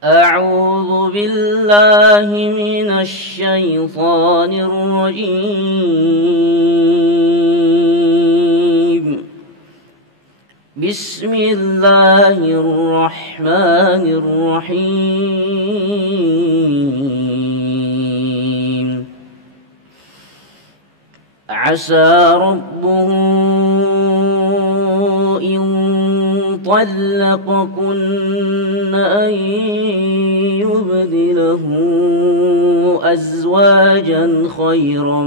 أعوذ بالله من الشيطان الرجيم. بسم الله الرحمن الرحيم. عسى ربه إن طلقكن أن يبدله أزواجا خيرا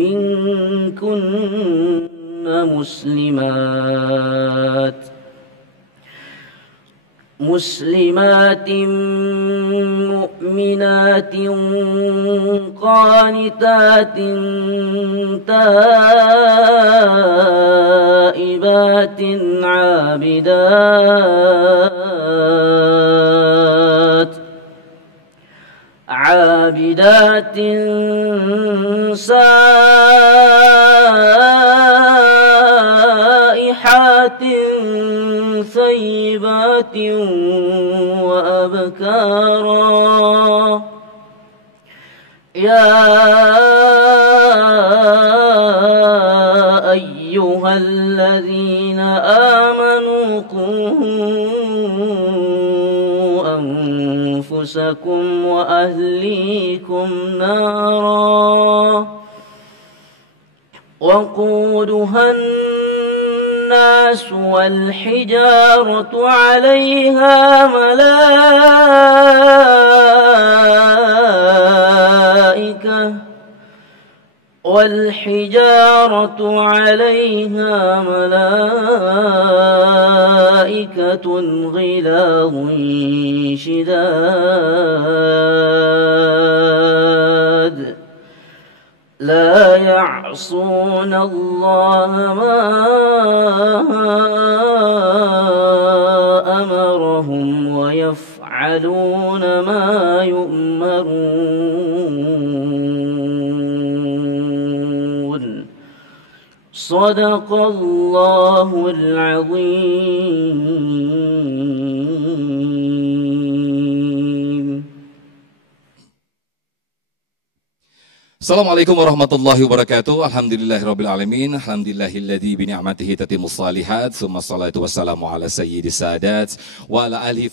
منكن مسلمات مؤمنات قانتات تائبات عابدات سائحات ثيبات وأبكارا. يا أيها الذين آمنوا قوا أنفسكم وأهليكم نارا وقودها الناس والحجارة عليها ملائكة غلاظ شداد لا يعصون الله ما أمرهم ويفعلون ما يؤمرون. صدق الله العظيم. Assalamualaikum warahmatullahi wabarakatuh. Alhamdulillahirabbil alamin. Alhamdulillahilladzi bi ni'matihi tatimmus shalihat. Tsumma shalatu wassalamu ala sayyidis sadat wa ala ahli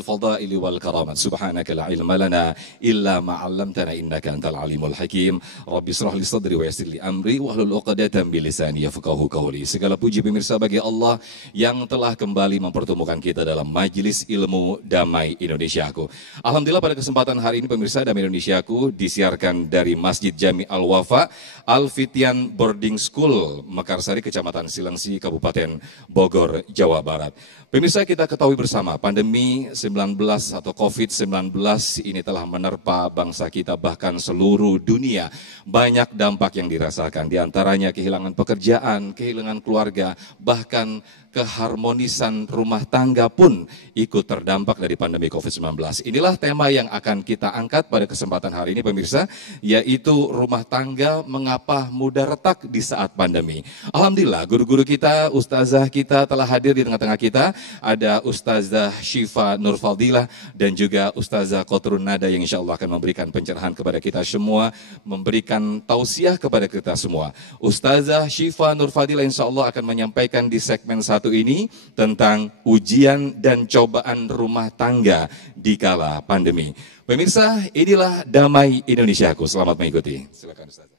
al-fadaili wal karamat. Subhanaka la ilma lana illa ma 'allamtana innaka antal alimul hakim. Rabbi shrah li sadri wa yassir li amri wahlul 'uqdatam min lisani yafqahu qawli. Segala puji pemirsa bagi Allah yang telah kembali mempertemukan kita dalam Majelis Ilmu Damai Indonesiaku. Alhamdulillah pada kesempatan hari ini pemirsa Damai Indonesiaku disiarkan dari Masjid Jami Al-Wafa Al-Fitian Boarding School Mekarsari, Kecamatan Silengsi, Kabupaten Bogor, Jawa Barat. Pemirsa, kita ketahui bersama pandemi 19 atau COVID-19 ini telah menerpa bangsa kita bahkan seluruh dunia. Banyak dampak yang dirasakan, diantaranya kehilangan pekerjaan, kehilangan keluarga, bahkan keharmonisan rumah tangga pun ikut terdampak dari pandemi COVID-19. Inilah tema yang akan kita angkat pada kesempatan hari ini pemirsa, yaitu rumah tangga mengapa mudah retak di saat pandemi. Alhamdulillah guru-guru kita, ustazah kita telah hadir di tengah-tengah kita. Ada Ustazah Syifa Nurfadilah dan juga Ustazah Qatrun Nada yang insya Allah akan memberikan pencerahan kepada kita semua, memberikan tausiah kepada kita semua. Ustazah Syifa Nurfadilah insya Allah akan menyampaikan di segmen 1 ini tentang ujian dan cobaan rumah tangga di kala pandemi. Pemirsa, inilah Damai Indonesiaku. Selamat mengikuti. Silakan Ustazah.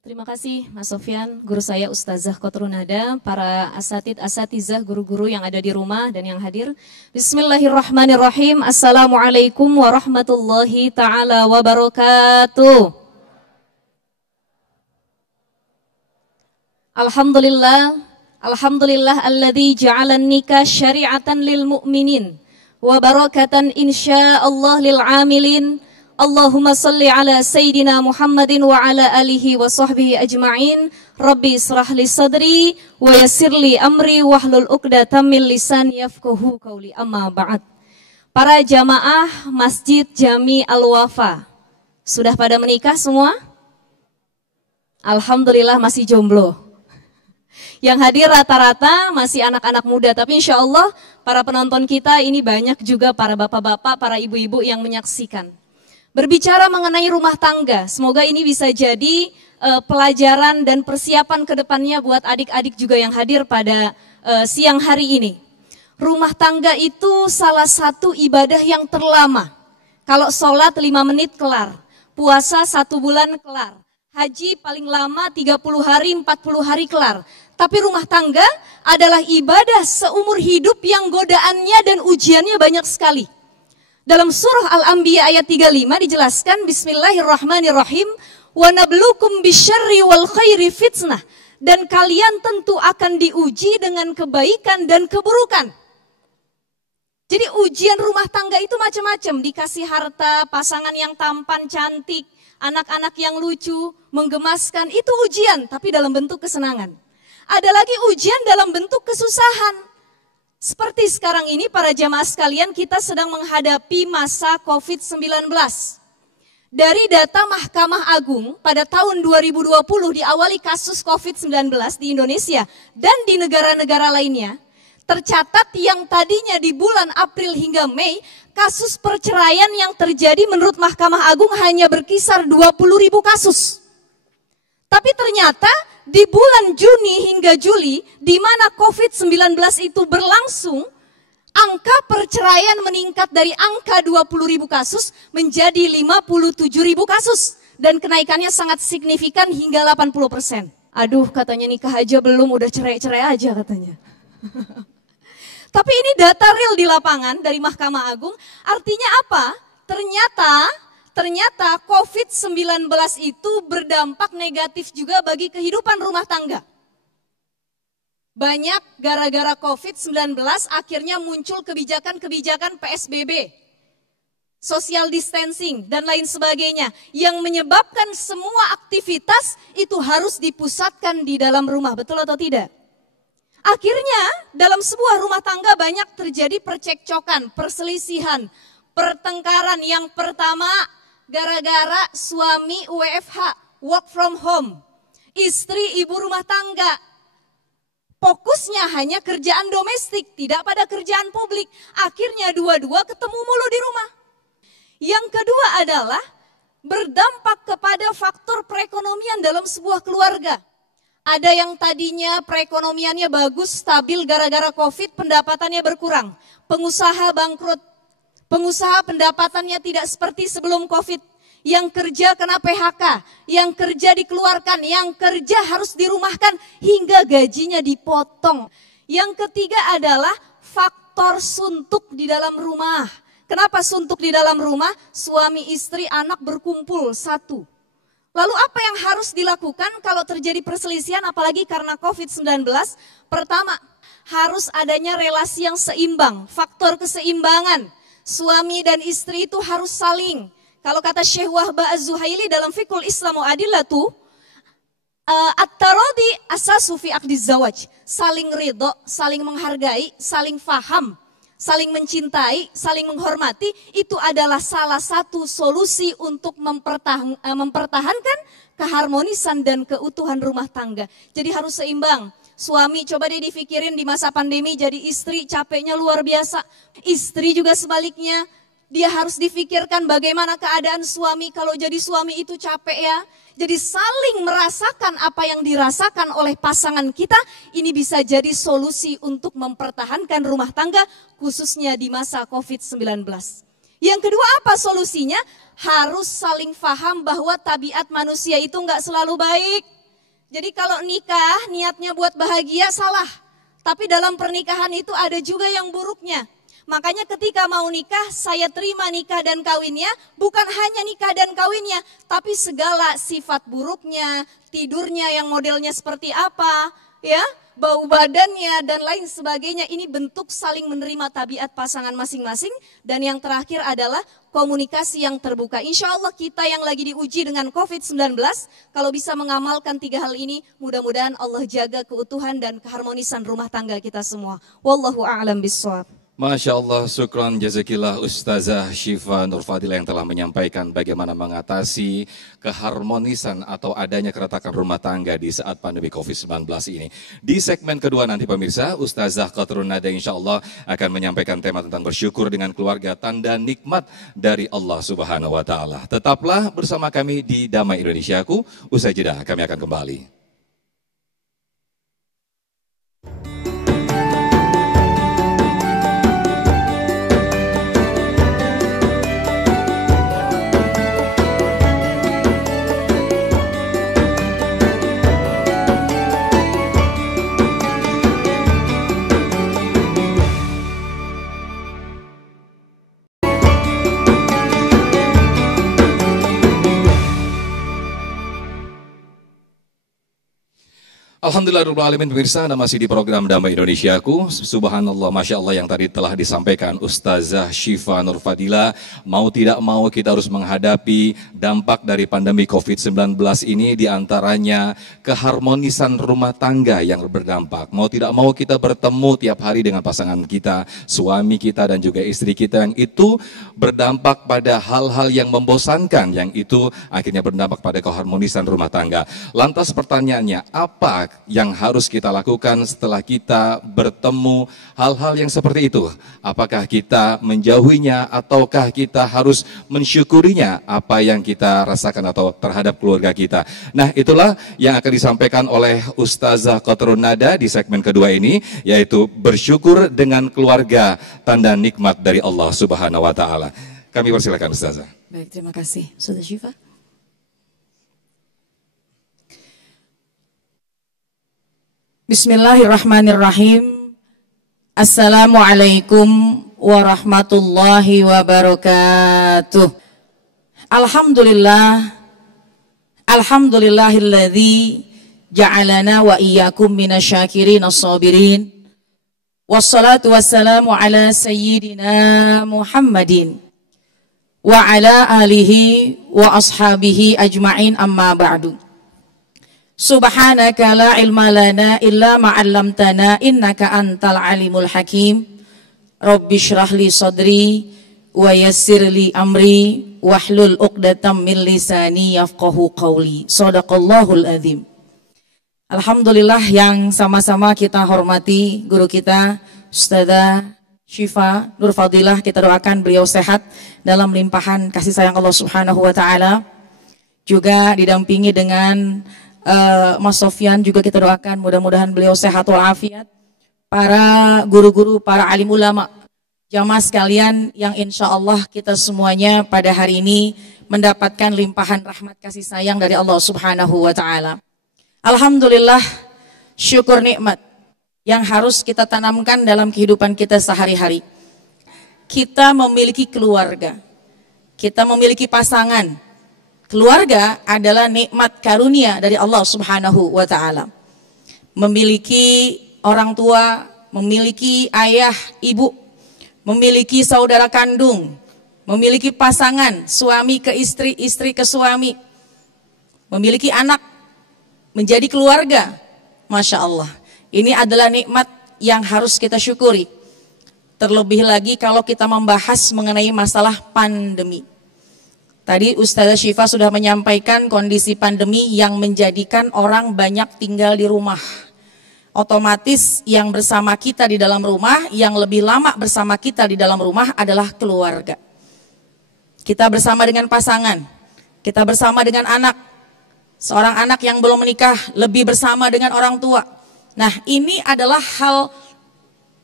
Terima kasih Mas Sofyan, guru saya Ustazah Qatrun Nada, para asatizah, guru-guru yang ada di rumah dan yang hadir. Bismillahirrahmanirrahim. Assalamualaikum warahmatullahi ta'ala wabarakatuh. Alhamdulillah alladzi ja'alan nikah syari'atan lil mu'minin wa barakatan insyaallah lil amilin. Allahumma salli ala Sayyidina Muhammadin wa ala alihi wa sahbihi ajma'in. Rabbi israh li sadri wa yassir li amri wahlul 'uqdatam min lisani yafqahu qawli. Amma ba'd. Para jamaah Masjid Jami Al-Wafa, sudah pada menikah semua? Alhamdulillah masih jomblo. Yang hadir rata-rata masih anak-anak muda, tapi insya Allah para penonton kita ini banyak juga para bapak-bapak, para ibu-ibu yang menyaksikan. Berbicara mengenai rumah tangga, semoga ini bisa jadi pelajaran dan persiapan ke depannya buat adik-adik juga yang hadir pada siang hari ini. Rumah tangga itu salah satu ibadah yang terlama. Kalau sholat 5 menit kelar, puasa 1 bulan kelar, haji paling lama 30 hari, 40 hari kelar. Tapi rumah tangga adalah ibadah seumur hidup yang godaannya dan ujiannya banyak sekali. Dalam surah Al-Anbiya ayat 35 dijelaskan, Bismillahirrahmanirrahim, wa nablukum bisyarri wal khairi fitnah, dan kalian tentu akan diuji dengan kebaikan dan keburukan. Jadi ujian rumah tangga itu macam-macam, dikasih harta, pasangan yang tampan, cantik, anak-anak yang lucu, menggemaskan, itu ujian tapi dalam bentuk kesenangan. Ada lagi ujian dalam bentuk kesusahan. Seperti sekarang ini para jamaah sekalian, kita sedang menghadapi masa COVID-19. Dari data Mahkamah Agung pada tahun 2020 diawali kasus COVID-19 di Indonesia dan di negara-negara lainnya, tercatat yang tadinya di bulan April hingga Mei, kasus perceraian yang terjadi menurut Mahkamah Agung hanya berkisar 20.000 kasus. Tapi ternyata di bulan Juni hingga Juli, di mana COVID-19 itu berlangsung, angka perceraian meningkat dari angka 20.000 kasus menjadi 57.000 kasus. Dan kenaikannya sangat signifikan hingga 80%. Aduh, katanya nikah aja belum, udah cerai-cerai aja katanya. Tapi ini data real di lapangan dari Mahkamah Agung. Artinya apa? Ternyata COVID-19 itu berdampak negatif juga bagi kehidupan rumah tangga. Banyak gara-gara COVID-19 akhirnya muncul kebijakan-kebijakan PSBB, social distancing, dan lain sebagainya. Yang menyebabkan semua aktivitas itu harus dipusatkan di dalam rumah, betul atau tidak? Akhirnya dalam sebuah rumah tangga banyak terjadi percekcokan, perselisihan, pertengkaran. Yang pertama gara-gara suami WFH, work from home. Istri ibu rumah tangga, fokusnya hanya kerjaan domestik, tidak pada kerjaan publik. Akhirnya dua-dua ketemu mulu di rumah. Yang kedua adalah berdampak kepada faktor perekonomian dalam sebuah keluarga. Ada yang tadinya perekonomiannya bagus, stabil, gara-gara COVID pendapatannya berkurang. Pengusaha bangkrut, pengusaha pendapatannya tidak seperti sebelum COVID. Yang kerja kena PHK, yang kerja dikeluarkan, yang kerja harus dirumahkan hingga gajinya dipotong. Yang ketiga adalah faktor suntuk di dalam rumah. Kenapa suntuk di dalam rumah? Suami, istri, anak berkumpul satu. Lalu apa yang harus dilakukan kalau terjadi perselisihan apalagi karena COVID-19? Pertama, harus adanya relasi yang seimbang, faktor keseimbangan. Suami dan istri itu harus saling. Kalau kata Syekh Wahbah Az-Zuhaili dalam Fiqhul Islam wa Adillatuh, at-taradi asasu fi aqdiz zawaj. Saling ridho, saling menghargai, saling faham, saling mencintai, saling menghormati, itu adalah salah satu solusi untuk mempertahankan keharmonisan dan keutuhan rumah tangga. Jadi harus seimbang. Suami coba deh difikirin di masa pandemi jadi istri capeknya luar biasa. Istri juga sebaliknya, dia harus difikirkan bagaimana keadaan suami kalau jadi suami itu capek ya. Jadi saling merasakan apa yang dirasakan oleh pasangan kita, ini bisa jadi solusi untuk mempertahankan rumah tangga khususnya di masa COVID-19. Yang kedua apa solusinya? Harus saling paham bahwa tabiat manusia itu enggak selalu baik. Jadi kalau nikah niatnya buat bahagia salah, tapi dalam pernikahan itu ada juga yang buruknya. Makanya ketika mau nikah, saya terima nikah dan kawinnya, bukan hanya nikah dan kawinnya, tapi segala sifat buruknya, tidurnya yang modelnya seperti apa, ya, bau badannya dan lain sebagainya. Ini bentuk saling menerima tabiat pasangan masing-masing. Dan yang terakhir adalah komunikasi yang terbuka. Insya Allah kita yang lagi diuji dengan COVID-19, kalau bisa mengamalkan 3 hal ini, mudah-mudahan Allah jaga keutuhan dan keharmonisan rumah tangga kita semua. Wallahu a'lam bishawab. Masya Allah, syukran jazakillah Ustazah Syifa Nur Fadilah yang telah menyampaikan bagaimana mengatasi keharmonisan atau adanya keretakan rumah tangga di saat pandemi COVID-19 ini. Di segmen kedua nanti pemirsa, Ustazah Qatrun Nada insya Allah akan menyampaikan tema tentang bersyukur dengan keluarga, tanda nikmat dari Allah Subhanahu wa Ta'ala. Tetaplah bersama kami di Damai Indonesiaku. Usai jeda kami akan kembali. Alhamdulillahirrahmanirrahim, pemirsa, Anda masih di program Damai Indonesiaku. Subhanallah, Masya Allah yang tadi telah disampaikan Ustazah Syifa Nur Fadilah. Mau tidak mau kita harus menghadapi dampak dari pandemi COVID-19 ini, diantaranya keharmonisan rumah tangga yang berdampak. Mau tidak mau kita bertemu tiap hari dengan pasangan kita, suami kita dan juga istri kita, yang itu berdampak pada hal-hal yang membosankan, yang itu akhirnya berdampak pada keharmonisan rumah tangga. Lantas pertanyaannya, apa yang harus kita lakukan setelah kita bertemu hal-hal yang seperti itu? Apakah kita menjauhinya ataukah kita harus mensyukurinya apa yang kita rasakan atau terhadap keluarga kita? Nah, itulah yang akan disampaikan oleh Ustazah Qatrun Nada di segmen kedua ini, yaitu bersyukur dengan keluarga, tanda nikmat dari Allah Subhanahu wa Ta'ala. Kami persilakan Ustazah. Baik, terima kasih Ustazah Syifa. Bismillahirrahmanirrahim. Assalamualaikum warahmatullahi wabarakatuh. Alhamdulillah. Alhamdulillahilladzi ja'alana wa iyyakum minasyakirin as-sabirin. Wassalatu wassalamu ala sayyidina Muhammadin wa ala alihi wa ashabihi ajma'in, amma ba'du. Subhanaka la ilma lana illa ma 'allamtana innaka antal alimul hakim. Rabbi shrah li sadri wa yassir li amri wahlul 'uqdatam min lisani yafqahu qawli. Shadaqallahul azim. Alhamdulillah, yang sama-sama kita hormati guru kita Ustazah Syifa Nur Fadilah, kita doakan beliau sehat dalam limpahan kasih sayang Allah Subhanahu wa Ta'ala. Juga didampingi dengan Mas Sofyan, juga kita doakan mudah-mudahan beliau sehat walafiat. Para guru-guru, para alim ulama, jamaah sekalian yang insya Allah kita semuanya pada hari ini mendapatkan limpahan rahmat kasih sayang dari Allah Subhanahu wa Ta'ala. Alhamdulillah, syukur nikmat yang harus kita tanamkan dalam kehidupan kita sehari-hari. Kita memiliki keluarga, kita memiliki pasangan. Keluarga adalah nikmat karunia dari Allah Subhanahu wa Ta'ala. Memiliki orang tua, memiliki ayah, ibu, memiliki saudara kandung, memiliki pasangan, suami ke istri, istri ke suami, memiliki anak, menjadi keluarga. Masya Allah, ini adalah nikmat yang harus kita syukuri. Terlebih lagi kalau kita membahas mengenai masalah pandemi. Tadi Ustazah Syifa sudah menyampaikan kondisi pandemi yang menjadikan orang banyak tinggal di rumah. Otomatis yang bersama kita di dalam rumah, yang lebih lama bersama kita di dalam rumah adalah keluarga. Kita bersama dengan pasangan, kita bersama dengan anak. Seorang anak yang belum menikah lebih bersama dengan orang tua. Nah, ini adalah hal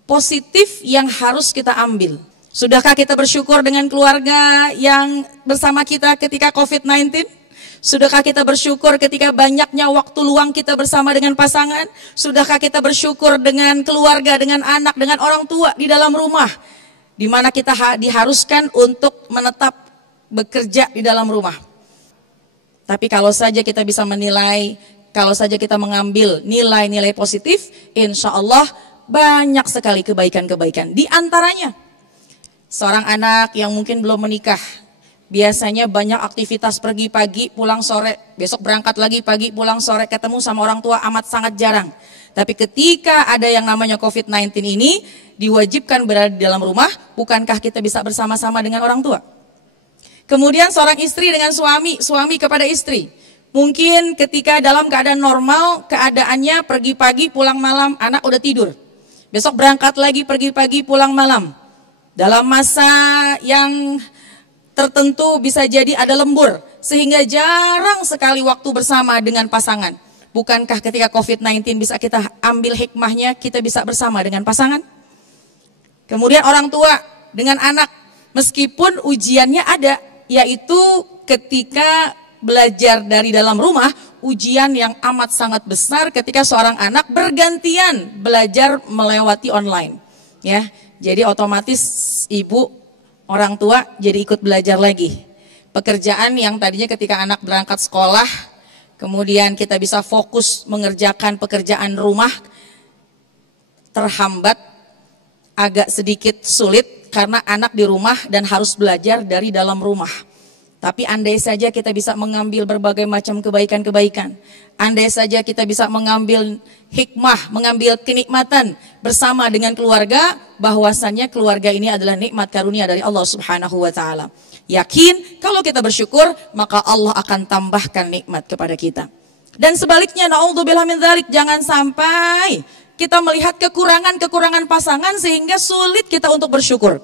positif yang harus kita ambil. Sudahkah kita bersyukur dengan keluarga yang bersama kita ketika COVID-19? Sudahkah kita bersyukur ketika banyaknya waktu luang kita bersama dengan pasangan? Sudahkah kita bersyukur dengan keluarga, dengan anak, dengan orang tua di dalam rumah? Di mana kita diharuskan untuk menetap bekerja di dalam rumah. Tapi kalau saja kita bisa menilai, kalau saja kita mengambil nilai-nilai positif, insya Allah banyak sekali kebaikan-kebaikan. Di antaranya, seorang anak yang mungkin belum menikah, biasanya banyak aktivitas, pergi pagi, pulang sore, besok berangkat lagi pagi, pulang sore, ketemu sama orang tua amat sangat jarang. Tapi ketika ada yang namanya COVID-19 ini, diwajibkan berada di dalam rumah, bukankah kita bisa bersama-sama dengan orang tua? Kemudian seorang istri dengan suami, suami kepada istri. Mungkin ketika dalam keadaan normal, keadaannya pergi pagi pulang malam, anak udah tidur. Besok berangkat lagi pergi pagi pulang malam. Dalam masa yang tertentu bisa jadi ada lembur, sehingga jarang sekali waktu bersama dengan pasangan. Bukankah ketika COVID-19 bisa kita ambil hikmahnya, kita bisa bersama dengan pasangan? Kemudian orang tua dengan anak, meskipun ujiannya ada, yaitu ketika belajar dari dalam rumah, ujian yang amat sangat besar ketika seorang anak bergantian belajar melewati online. Ya, jadi otomatis ibu, orang tua jadi ikut belajar lagi. Pekerjaan yang tadinya ketika anak berangkat sekolah, kemudian kita bisa fokus mengerjakan pekerjaan rumah, terhambat, agak sedikit sulit karena anak di rumah dan harus belajar dari dalam rumah. Tapi andai saja kita bisa mengambil berbagai macam kebaikan-kebaikan, andai saja kita bisa mengambil hikmah, mengambil kenikmatan bersama dengan keluarga, bahwasannya keluarga ini adalah nikmat karunia dari Allah Subhanahu wa taala. Yakin kalau kita bersyukur, maka Allah akan tambahkan nikmat kepada kita. Dan sebaliknya, naudzubillah min dzalik, jangan sampai kita melihat kekurangan-kekurangan pasangan sehingga sulit kita untuk bersyukur.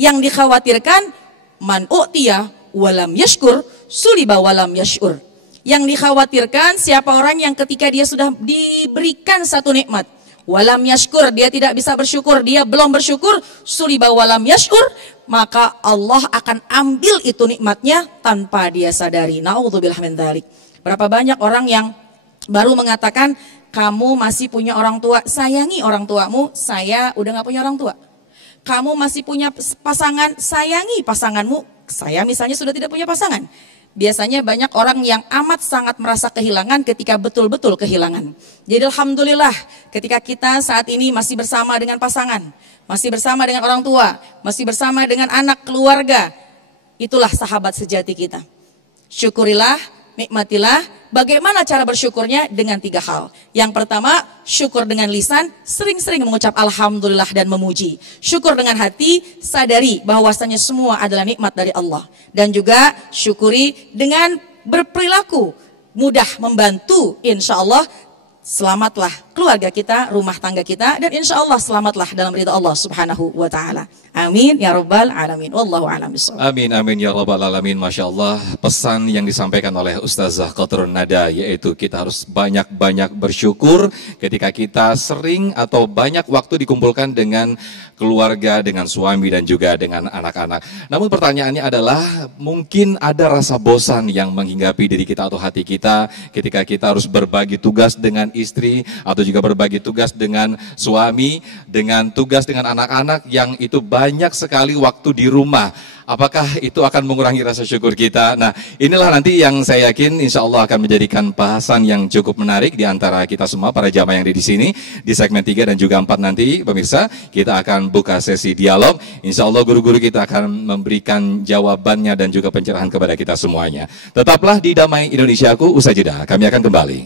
Yang dikhawatirkan, man u'tiya walam yashkur, suliba walam yashur. Yang dikhawatirkan siapa orang yang ketika dia sudah diberikan satu nikmat, walam yashkur, dia tidak bisa bersyukur, dia belum bersyukur, suliba walam yashur, maka Allah akan ambil itu nikmatnya tanpa dia sadari. Naudzubillah min dzalik. Berapa banyak orang yang baru mengatakan, kamu masih punya orang tua, sayangi orang tuamu, saya udah gak punya orang tua. Kamu masih punya pasangan, sayangi pasanganmu, saya misalnya sudah tidak punya pasangan. Biasanya banyak orang yang amat sangat merasa kehilangan ketika betul-betul kehilangan. Jadi alhamdulillah ketika kita saat ini masih bersama dengan pasangan, masih bersama dengan orang tua, masih bersama dengan anak keluarga, itulah sahabat sejati kita. Syukurilah, nikmatilah. Bagaimana cara bersyukurnya? Dengan 3 hal. Yang pertama, syukur dengan lisan, sering-sering mengucap alhamdulillah dan memuji. Syukur dengan hati, sadari bahwasanya semua adalah nikmat dari Allah. Dan juga syukuri dengan berperilaku, mudah membantu, insya Allah selamatlah keluarga kita, rumah tangga kita, dan insya Allah selamatlah dalam ridha Allah Subhanahu wa ta'ala. Amin ya rabbal alamin. Wallahu a'lam bishawab. Amin amin ya rabbal alamin. Masya Allah, pesan yang disampaikan oleh Ustazah Qatrun Nada, yaitu kita harus banyak-banyak bersyukur ketika kita sering atau banyak waktu dikumpulkan dengan keluarga, dengan suami dan juga dengan anak-anak. Namun pertanyaannya adalah, mungkin ada rasa bosan yang menghinggapi diri kita atau hati kita ketika kita harus berbagi tugas dengan istri atau juga berbagi tugas dengan suami, dengan tugas dengan anak-anak yang itu banyak sekali waktu di rumah. Apakah itu akan mengurangi rasa syukur kita? Nah, inilah nanti yang saya yakin insya Allah akan menjadikan bahasan yang cukup menarik di antara kita semua, para jamaah yang ada di sini, di segmen 3 dan juga 4 nanti, pemirsa, kita akan buka sesi dialog. Insya Allah guru-guru kita akan memberikan jawabannya dan juga pencerahan kepada kita semuanya. Tetaplah di Damai Indonesiaku, usai jeda, kami akan kembali.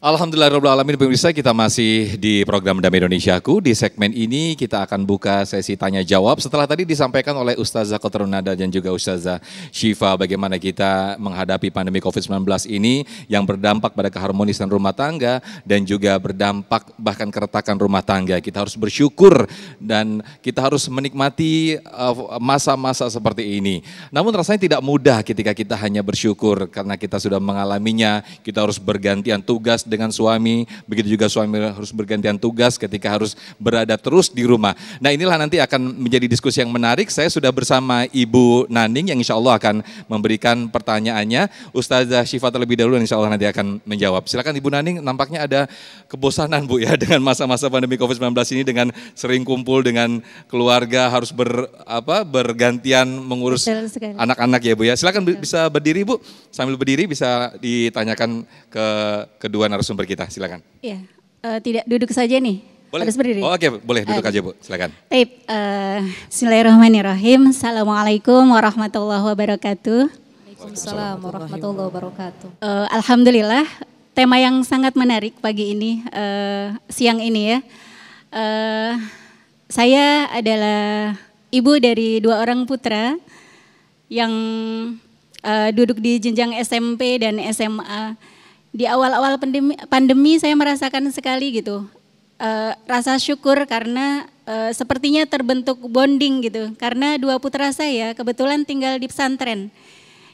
Alhamdulillahirrahmanirrahim, pemirsa, kita masih di program Damai Indonesiaku. Di segmen ini kita akan buka sesi tanya jawab. Setelah tadi disampaikan oleh Ustazah Qatrun Nada dan juga Ustazah Syifa bagaimana kita menghadapi pandemi COVID-19 ini yang berdampak pada keharmonisan rumah tangga dan juga berdampak bahkan keretakan rumah tangga. Kita harus bersyukur dan kita harus menikmati masa-masa seperti ini. Namun rasanya tidak mudah ketika kita hanya bersyukur karena kita sudah mengalaminya. Kita harus bergantian tugas dengan suami, begitu juga suami harus bergantian tugas ketika harus berada terus di rumah. Nah, inilah nanti akan menjadi diskusi yang menarik. Saya sudah bersama Ibu Naning yang insya Allah akan memberikan pertanyaannya. Ustazah Syifa terlebih dahulu dan insya Allah nanti akan menjawab. Silakan Ibu Naning, nampaknya ada kebosanan Bu ya dengan masa-masa pandemi COVID-19 ini, dengan sering kumpul dengan keluarga, harus bergantian mengurus anak-anak ya Bu ya. Silakan bisa berdiri Bu, sambil berdiri bisa ditanyakan ke kedua narasumber kita, silakan. Iya, tidak duduk saja nih. Boleh. Harus berdiri. Oh, oke, boleh duduk aja Bu, silakan. Baik, bismillahirrahmanirrahim. Assalamualaikum warahmatullahi wabarakatuh. Waalaikumsalam warahmatullahi wabarakatuh. Alhamdulillah, tema yang sangat menarik pagi ini, siang ini ya. Saya adalah ibu dari 2 orang putra yang duduk di jenjang SMP dan SMA. Di awal-awal pandemi saya merasakan sekali gitu, rasa syukur karena sepertinya terbentuk bonding gitu. Karena 2 putra saya kebetulan tinggal di pesantren.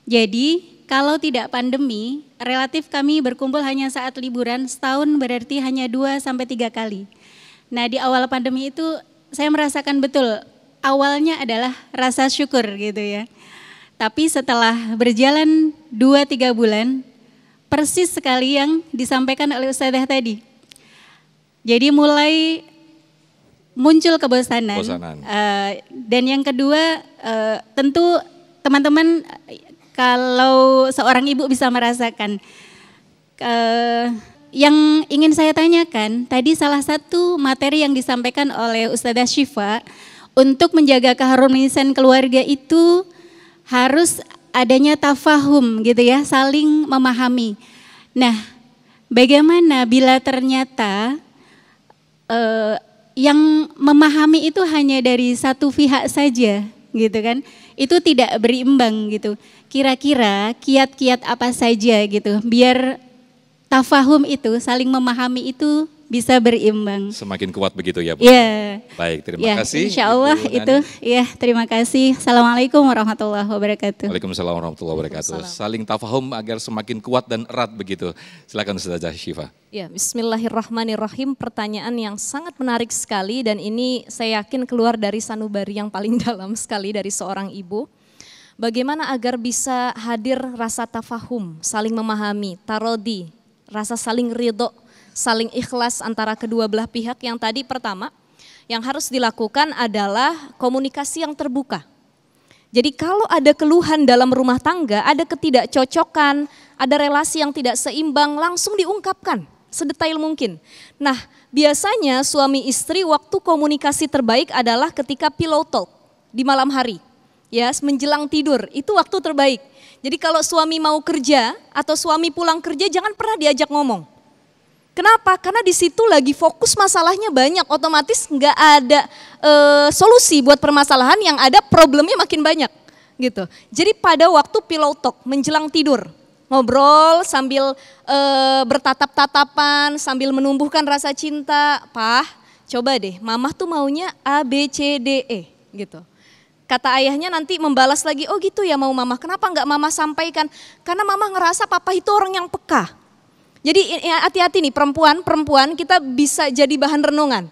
Jadi kalau tidak pandemi, relatif kami berkumpul hanya saat liburan, setahun berarti hanya 2-3 kali. Nah, di awal pandemi itu saya merasakan betul, awalnya adalah rasa syukur gitu ya. Tapi setelah berjalan 2-3 bulan, persis sekali yang disampaikan oleh Ustazah tadi. Jadi mulai muncul kebosanan. Dan yang kedua, tentu teman-teman kalau seorang ibu bisa merasakan. Yang ingin saya tanyakan, tadi salah satu materi yang disampaikan oleh Ustazah Syifa, untuk menjaga keharmonisan keluarga itu harus adanya tafahum gitu ya, saling memahami. Nah, bagaimana bila ternyata yang memahami itu hanya dari satu pihak saja gitu kan, itu tidak berimbang gitu. Kira-kira kiat-kiat apa saja gitu biar tafahum itu, saling memahami itu bisa berimbang. Semakin kuat begitu ya Bu? Iya. Baik, terima kasih. Insya Allah itu, ya terima kasih. Assalamualaikum warahmatullahi wabarakatuh. Waalaikumsalam warahmatullahi wabarakatuh. Saling tafahum agar semakin kuat dan erat begitu. Silakan Ustazah Syifa. Ya, bismillahirrahmanirrahim. Pertanyaan yang sangat menarik sekali dan ini saya yakin keluar dari sanubari yang paling dalam sekali dari seorang ibu. Bagaimana agar bisa hadir rasa tafahum, saling memahami, tarodi, rasa saling ridho, saling ikhlas antara kedua belah pihak. Yang tadi pertama, yang harus dilakukan adalah komunikasi yang terbuka. Jadi kalau ada keluhan dalam rumah tangga, ada ketidakcocokan, ada relasi yang tidak seimbang, langsung diungkapkan sedetail mungkin. Nah, biasanya suami istri waktu komunikasi terbaik adalah ketika pillow talk di malam hari. Ya, menjelang tidur, itu waktu terbaik. Jadi kalau suami mau kerja atau suami pulang kerja jangan pernah diajak ngomong. Kenapa? Karena di situ lagi fokus masalahnya banyak, otomatis nggak ada solusi buat permasalahan, yang ada problemnya makin banyak gitu. Jadi pada waktu pillow talk menjelang tidur, ngobrol sambil bertatap-tatapan, sambil menumbuhkan rasa cinta. Pah, coba deh, mamah tuh maunya A, B, C, D, E gitu. Kata ayahnya nanti membalas lagi, oh gitu ya mau mama, kenapa nggak mama sampaikan? Karena mama ngerasa papa itu orang yang peka. Jadi hati-hati nih perempuan kita bisa jadi bahan renungan.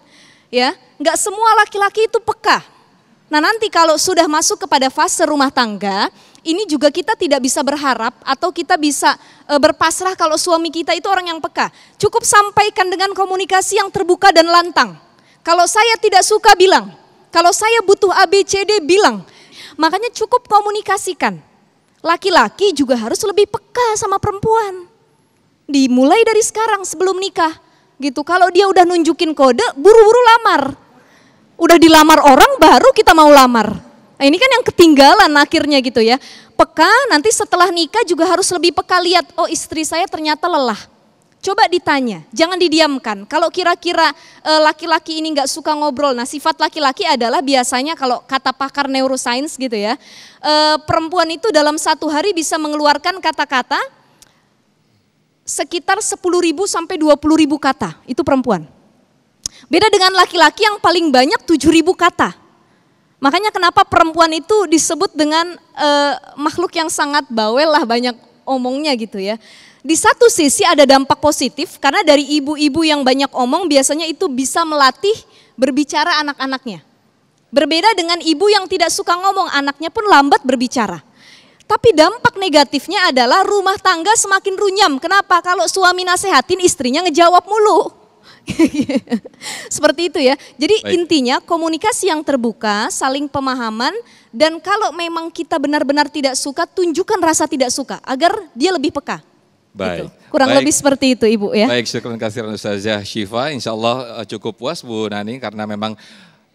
Ya, nggak semua laki-laki itu peka. Nah nanti kalau sudah masuk kepada fase rumah tangga, ini juga kita tidak bisa berharap atau kita bisa berpasrah kalau suami kita itu orang yang peka. Cukup sampaikan dengan komunikasi yang terbuka dan lantang. Kalau saya tidak suka bilang. Kalau saya butuh ABCD bilang, makanya cukup komunikasikan. Laki-laki juga harus lebih peka sama perempuan. Dimulai dari sekarang sebelum nikah, gitu. Kalau dia udah nunjukin kode, buru-buru lamar. Udah dilamar orang, baru kita mau lamar. Nah ini kan yang ketinggalan akhirnya gitu ya. Peka, nanti setelah nikah juga harus lebih peka lihat, oh istri saya ternyata lelah. Coba ditanya, jangan didiamkan. Kalau kira-kira laki-laki ini nggak suka ngobrol, nah sifat laki-laki adalah biasanya kalau kata pakar neuroscience gitu ya, perempuan itu dalam satu hari bisa mengeluarkan kata-kata sekitar 10.000 sampai 20.000 kata, itu perempuan. Beda dengan laki-laki yang paling banyak 7.000 kata. Makanya kenapa perempuan itu disebut dengan makhluk yang sangat bawel lah, banyak omongnya gitu ya. Di satu sisi ada dampak positif karena dari ibu-ibu yang banyak omong biasanya itu bisa melatih berbicara anak-anaknya. Berbeda dengan ibu yang tidak suka ngomong, anaknya pun lambat berbicara. Tapi dampak negatifnya adalah rumah tangga semakin runyam. Kenapa? Kalau suami nasehatin istrinya ngejawab mulu. Seperti itu ya. Jadi intinya komunikasi yang terbuka, saling pemahaman, dan kalau memang kita benar-benar tidak suka, tunjukkan rasa tidak suka agar dia lebih peka. Baik. Gitu. Kurang lebih seperti itu Ibu ya. Baik, syukur kasihan Ustazah Syifa. Insya Allah cukup puas Bu Nani karena memang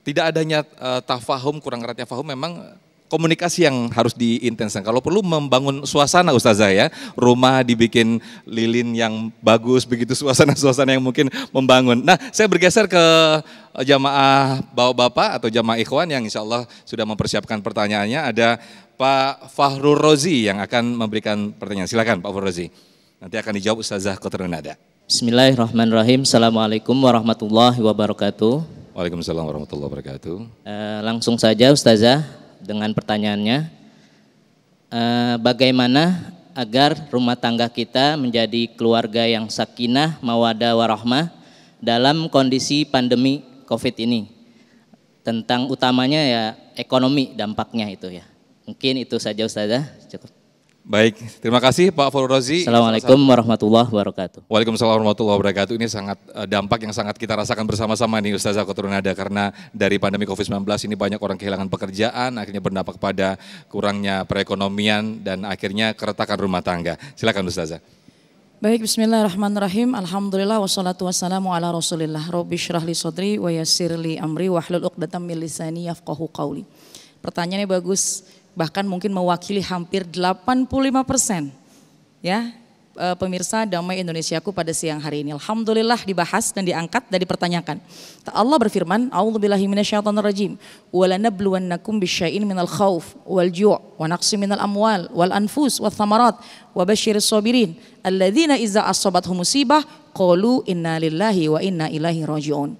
tidak adanya tafahum, kurang eratnya fahum, memang komunikasi yang harus diintenskan. Kalau perlu membangun suasana Ustazah ya, rumah dibikin lilin yang bagus, begitu suasana-suasana yang mungkin membangun. Nah, saya bergeser ke jamaah bapak-bapak atau jamaah ikhwan yang insya Allah sudah mempersiapkan pertanyaannya. Ada Pak Fahrul Rozi yang akan memberikan pertanyaan. Silakan Pak Fahrul Rozi. Nanti akan dijawab Ustazah Qatrun Nada. Bismillahirrahmanirrahim. Assalamualaikum warahmatullahi wabarakatuh. Waalaikumsalam warahmatullahi wabarakatuh. Langsung saja Ustazah dengan pertanyaannya. Bagaimana agar rumah tangga kita menjadi keluarga yang sakinah, mawaddah, warahmah dalam kondisi pandemi COVID ini? Tentang utamanya ya ekonomi dampaknya itu ya. Mungkin itu saja Ustazah. Cukup. Baik, terima kasih Pak Fahrul Rozi. Assalamualaikum warahmatullahi wabarakatuh. Waalaikumsalam warahmatullahi wabarakatuh. Ini sangat dampak yang sangat kita rasakan bersama-sama nih Ustazah Qatrun Nada, karena dari pandemi COVID-19 ini banyak orang kehilangan pekerjaan, akhirnya berdampak pada kurangnya perekonomian dan akhirnya keretakan rumah tangga. Silakan Ustazah. Baik, bismillahirrahmanirrahim. Alhamdulillah wassalatu wassalamu ala Rasulillah. Rabbi syrah li sadri wa yassir li amri wahlul 'uqdatam min lisani yafqahu qauli. Pertanyaannya bagus. Bahkan mungkin mewakili hampir 85% ya pemirsa Damai Indonesiaku pada siang hari ini. Alhamdulillah dibahas dan diangkat dan dipertanyakan. Allah berfirman, A'udzubillahi minasyaitonirrajim. Wa lanabluwannakum bisyai'in minal khauf wal ju' wa naqsin minal amwal wal anfus wath thamarat wa basyiris sabirin alladzina idza asabathum musibah qalu inna lillahi wa inna ilaihi raji'un.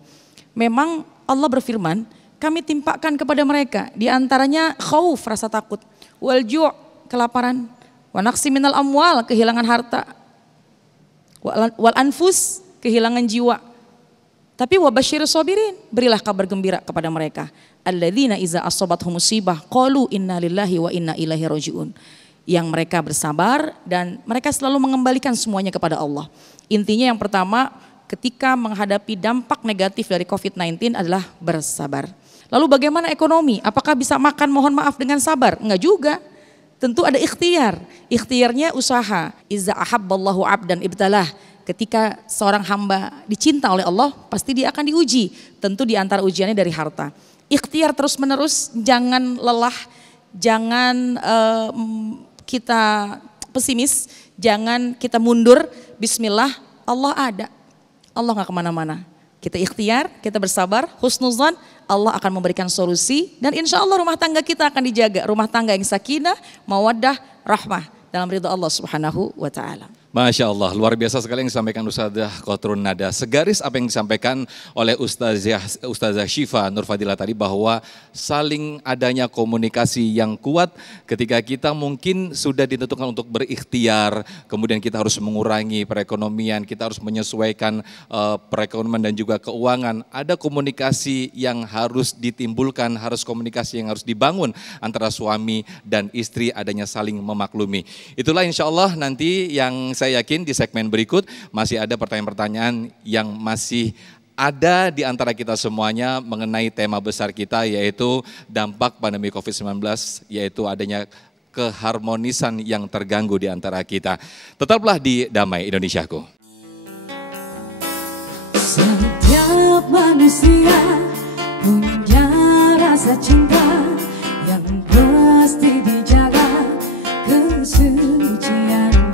Memang Allah berfirman, kami timpakan kepada mereka di antaranya khauf, rasa takut, wal ju', kelaparan, wa naqsi minal amwal, kehilangan harta, wal anfus, kehilangan jiwa. Tapi wa basyirus sabirin, berilah kabar gembira kepada mereka. Alladzina iza asabathum musibah qalu inna lillahi wa inna ilaihi raji'un. Yang mereka bersabar dan mereka selalu mengembalikan semuanya kepada Allah. Intinya yang pertama, ketika menghadapi dampak negatif dari COVID-19 adalah bersabar. Lalu bagaimana ekonomi? Apakah bisa makan mohon maaf dengan sabar? Enggak juga. Tentu ada ikhtiar. Ikhtiarnya usaha. Iza ahabballahu abdan ibtalah. Ketika seorang hamba dicinta oleh Allah, pasti dia akan diuji. Tentu di antara ujiannya dari harta. Ikhtiar terus menerus, jangan lelah, jangan kita pesimis, jangan kita mundur. Bismillah, Allah ada. Allah gak kemana-mana. Kita ikhtiar, kita bersabar, husnuzan, Allah akan memberikan solusi dan insya Allah rumah tangga kita akan dijaga. Rumah tangga yang sakinah, mawaddah, rahmah dalam ridha Allah Subhanahu wa ta'ala. Masya Allah, luar biasa sekali yang disampaikan Ustazah Qatrun Nada. Segaris apa yang disampaikan oleh Ustazah Syifa Nur Fadilah tadi, bahwa saling adanya komunikasi yang kuat ketika kita mungkin sudah ditentukan untuk berikhtiar, kemudian kita harus mengurangi perekonomian, kita harus menyesuaikan perekonomian dan juga keuangan. Ada komunikasi yang harus ditimbulkan, harus komunikasi yang harus dibangun antara suami dan istri, adanya saling memaklumi. Itulah insya Allah nanti yang saya yakin di segmen berikut masih ada pertanyaan-pertanyaan yang masih ada di antara kita semuanya mengenai tema besar kita, yaitu dampak pandemi COVID-19, yaitu adanya keharmonisan yang terganggu di antara kita. Tetaplah di Damai Indonesiaku. Setiap manusia punya rasa cinta yang pasti dijaga kesuciannya.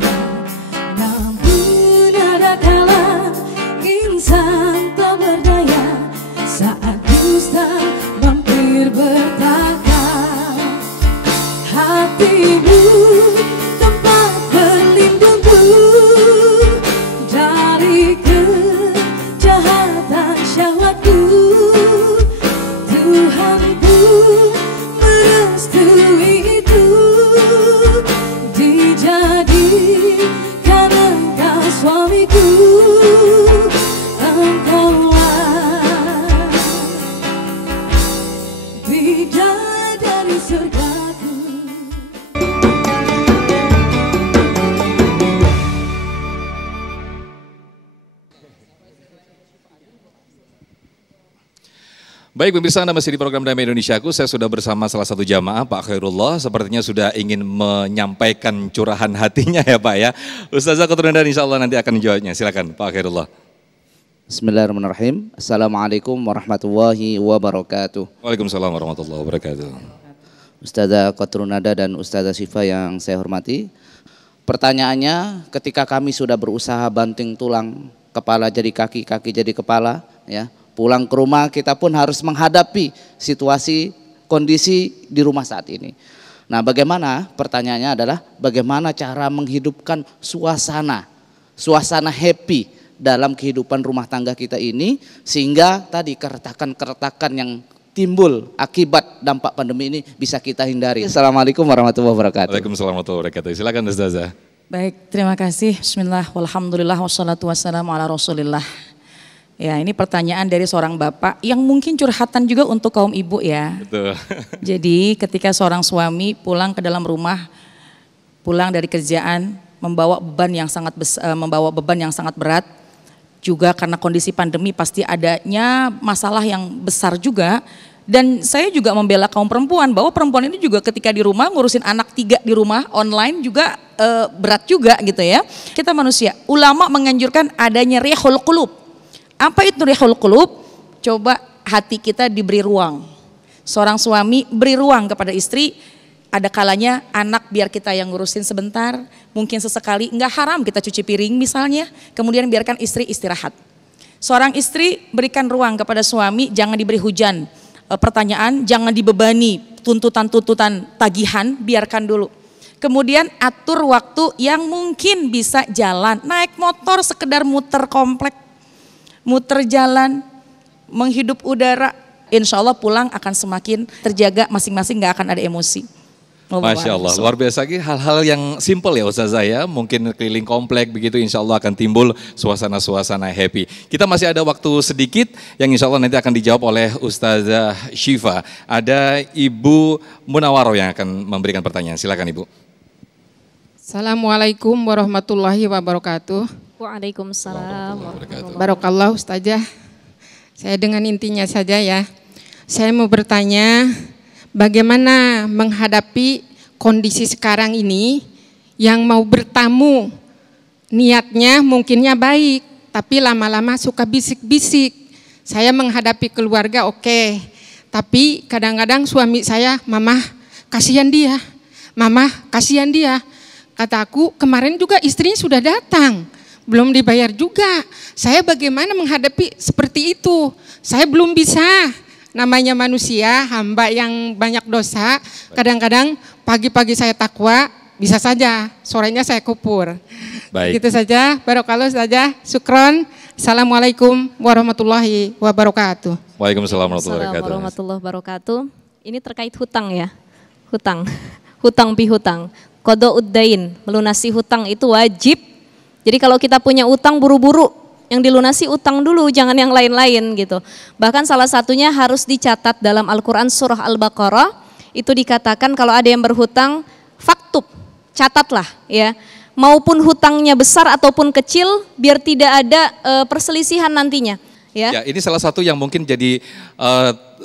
Namun ada kala Baik pemirsa, Anda masih di program Damai Indonesiaku. Saya sudah bersama salah satu jamaah, Pak Khairullah. Sepertinya sudah ingin menyampaikan curahan hatinya ya Pak ya. Ustazah Kotrunada insya Allah nanti akan menjawabnya. Silakan Pak Khairullah. Bismillahirrahmanirrahim. Assalamualaikum warahmatullahi wabarakatuh. Waalaikumsalam warahmatullahi wabarakatuh. Ustazah Kotrunada dan Ustazah Syifa yang saya hormati. Pertanyaannya, ketika kami sudah berusaha banting tulang, kepala jadi kaki, kaki jadi kepala, ya. Pulang ke rumah kita pun harus menghadapi situasi kondisi di rumah saat ini. Nah, bagaimana? Pertanyaannya adalah bagaimana cara menghidupkan suasana happy dalam kehidupan rumah tangga kita ini sehingga tadi keretakan-keretakan yang timbul akibat dampak pandemi ini bisa kita hindari. Assalamualaikum warahmatullahi wabarakatuh. Waalaikumsalam warahmatullahi wabarakatuh. Silakan Ustazah. Baik, terima kasih. Bismillah, walhamdulillah, wassalatu wassalamu ala rasulillah. Ya, ini pertanyaan dari seorang bapak yang mungkin curhatan juga untuk kaum ibu ya. Betul. Jadi ketika seorang suami pulang ke dalam rumah, pulang dari kerjaan, membawa beban yang sangat berat, juga karena kondisi pandemi pasti adanya masalah yang besar juga. Dan saya juga membela kaum perempuan bahwa perempuan ini juga ketika di rumah ngurusin anak 3 di rumah online juga berat juga gitu ya. Kita manusia. Ulama menganjurkan adanya rihul qulub. Apa itu rihul qulub? Coba hati kita diberi ruang. Seorang suami beri ruang kepada istri. Ada kalanya anak biar kita yang ngurusin sebentar. Mungkin sesekali nggak haram kita cuci piring misalnya. Kemudian biarkan istri istirahat. Seorang istri berikan ruang kepada suami. Jangan diberi hujan. Pertanyaan, jangan dibebani tuntutan-tuntutan tagihan. Biarkan dulu. Kemudian atur waktu yang mungkin bisa jalan. Naik motor sekedar muter komplek. Muter jalan, menghidup udara, insya Allah pulang akan semakin terjaga, masing-masing gak akan ada emosi. Masya Allah, luar biasa lagi hal-hal yang simple ya Ustazah ya, mungkin keliling komplek begitu insya Allah akan timbul suasana-suasana happy. Kita masih ada waktu sedikit yang insya Allah nanti akan dijawab oleh Ustazah Syifa. Ada Ibu Munawaroh yang akan memberikan pertanyaan, silakan Ibu. Assalamualaikum warahmatullahi wabarakatuh. Waalaikumsalam. Barakallah Ustazah. Saya dengan intinya saja ya. Saya mau bertanya bagaimana menghadapi kondisi sekarang ini yang mau bertamu niatnya mungkinnya baik tapi lama-lama suka bisik-bisik. Saya menghadapi keluarga oke, tapi kadang-kadang suami saya, "Mama, kasihan dia. Mama, kasihan dia." Kataku, kemarin juga istrinya sudah datang. Belum dibayar juga. Saya bagaimana menghadapi seperti itu? Saya belum bisa. Namanya manusia, hamba yang banyak dosa. Kadang-kadang pagi-pagi saya takwa, bisa saja. Sorenya saya kupur. Baik. Gitu saja. Barakallah saja. Syukron. Assalamualaikum warahmatullahi wabarakatuh. Waalaikumsalam warahmatullahi wabarakatuh. Ini terkait hutang ya. Hutang pihutang. Qada'ud dain, melunasi hutang itu wajib. Jadi kalau kita punya utang buru-buru, yang dilunasi utang dulu, jangan yang lain-lain gitu. Bahkan salah satunya harus dicatat dalam Al-Quran surah Al-Baqarah, itu dikatakan kalau ada yang berhutang, faktub, catatlah ya. Maupun hutangnya besar ataupun kecil, biar tidak ada perselisihan nantinya. Ya, ini salah satu yang mungkin jadi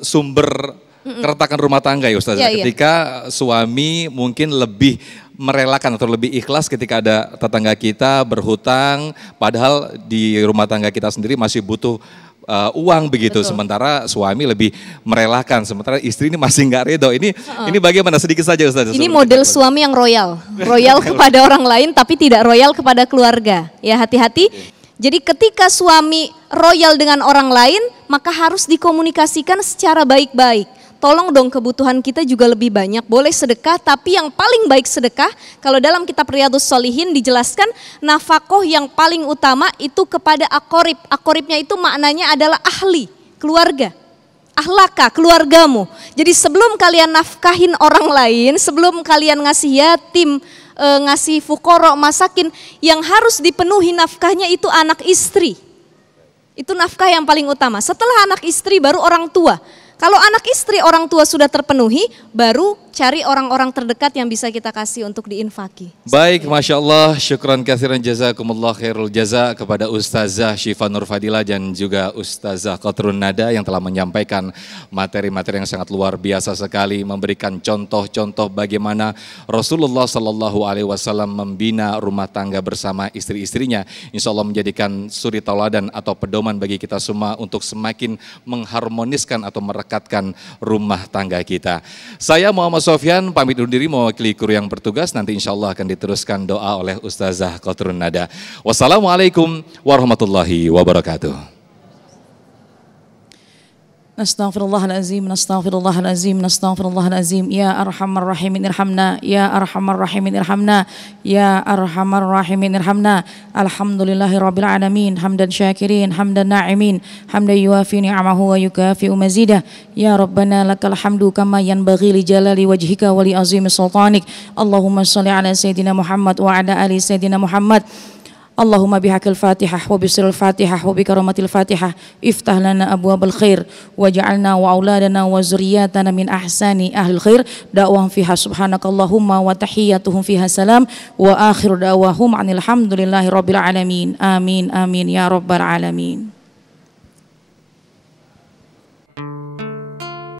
sumber keretakan rumah tangga ya Ustazah. Ketika suami mungkin lebih merelakan atau lebih ikhlas ketika ada tetangga kita berhutang, padahal di rumah tangga kita sendiri masih butuh uang begitu. Betul. Sementara suami lebih merelakan, sementara istri ini masih nggak redo. Ini bagaimana sedikit saja Ustaz? Ini model suami yang royal kepada orang lain tapi tidak royal kepada keluarga. Ya hati-hati. Jadi ketika suami royal dengan orang lain, maka harus dikomunikasikan secara baik-baik. Tolong dong kebutuhan kita juga lebih banyak, boleh sedekah, tapi yang paling baik sedekah, kalau dalam kitab Riyadhus Shalihin dijelaskan nafkah yang paling utama itu kepada akorib. Akoribnya itu maknanya adalah ahli, keluarga, ahlaka, keluargamu. Jadi sebelum kalian nafkahin orang lain, sebelum kalian ngasih yatim, ngasih fukoro, masakin, yang harus dipenuhi nafkahnya itu anak istri. Itu nafkah yang paling utama. Setelah anak istri baru orang tua. Kalau anak istri orang tua sudah terpenuhi, baru cari orang-orang terdekat yang bisa kita kasih untuk diinfaki. Baik, Masya Allah, syukran kathiran jazakumullah khairul jaza kepada Ustazah Syifa Nur Fadilah dan juga Ustazah Qatrun Nada yang telah menyampaikan materi-materi yang sangat luar biasa sekali, memberikan contoh-contoh bagaimana Rasulullah Sallallahu Alaihi Wasallam membina rumah tangga bersama istri-istrinya. Insya Allah menjadikan suri tauladan atau pedoman bagi kita semua untuk semakin mengharmoniskan atau merekatkan rumah tangga kita. Saya Muhammad Sofyan pamit undur diri mewakili kru yang bertugas, nanti insya Allah akan diteruskan doa oleh Ustazah Qatrun Nada. Wassalamualaikum warahmatullahi wabarakatuh. Nastaghfirullahalazim, nastaghfirullahalazim, nastaghfirullahalazim. Ya arhamar rahimin irhamna, ya arhamar rahimin irhamna, ya arhamar rahimin irhamna. Alhamdulillahi rabbil alamin, hamdan syakirin, hamdan na'imin, hamdan yuafi ni'amahu wa yukafi'u mazidah. Ya Rabbana lakal hamdu kama yanbaghi li jalali wajhika wa li azimi sultanik. Allahumma shalli ala sayyidina Muhammad wa ala ali sayyidina Muhammad. Allahumma bihaqil fatihah wa bisril fatihah wa bikaramatil fatihah iftah lana abwabal khair waj'alna wa auladana wa zurriyatana min ahsani ahlil khair. Da'wahum fiha subhanakallahumma wa tahiyyatuhum fiha salam wa akhiru da'wahum anil hamdulillahi rabbil alamin. Amin amin ya rabbal alamin.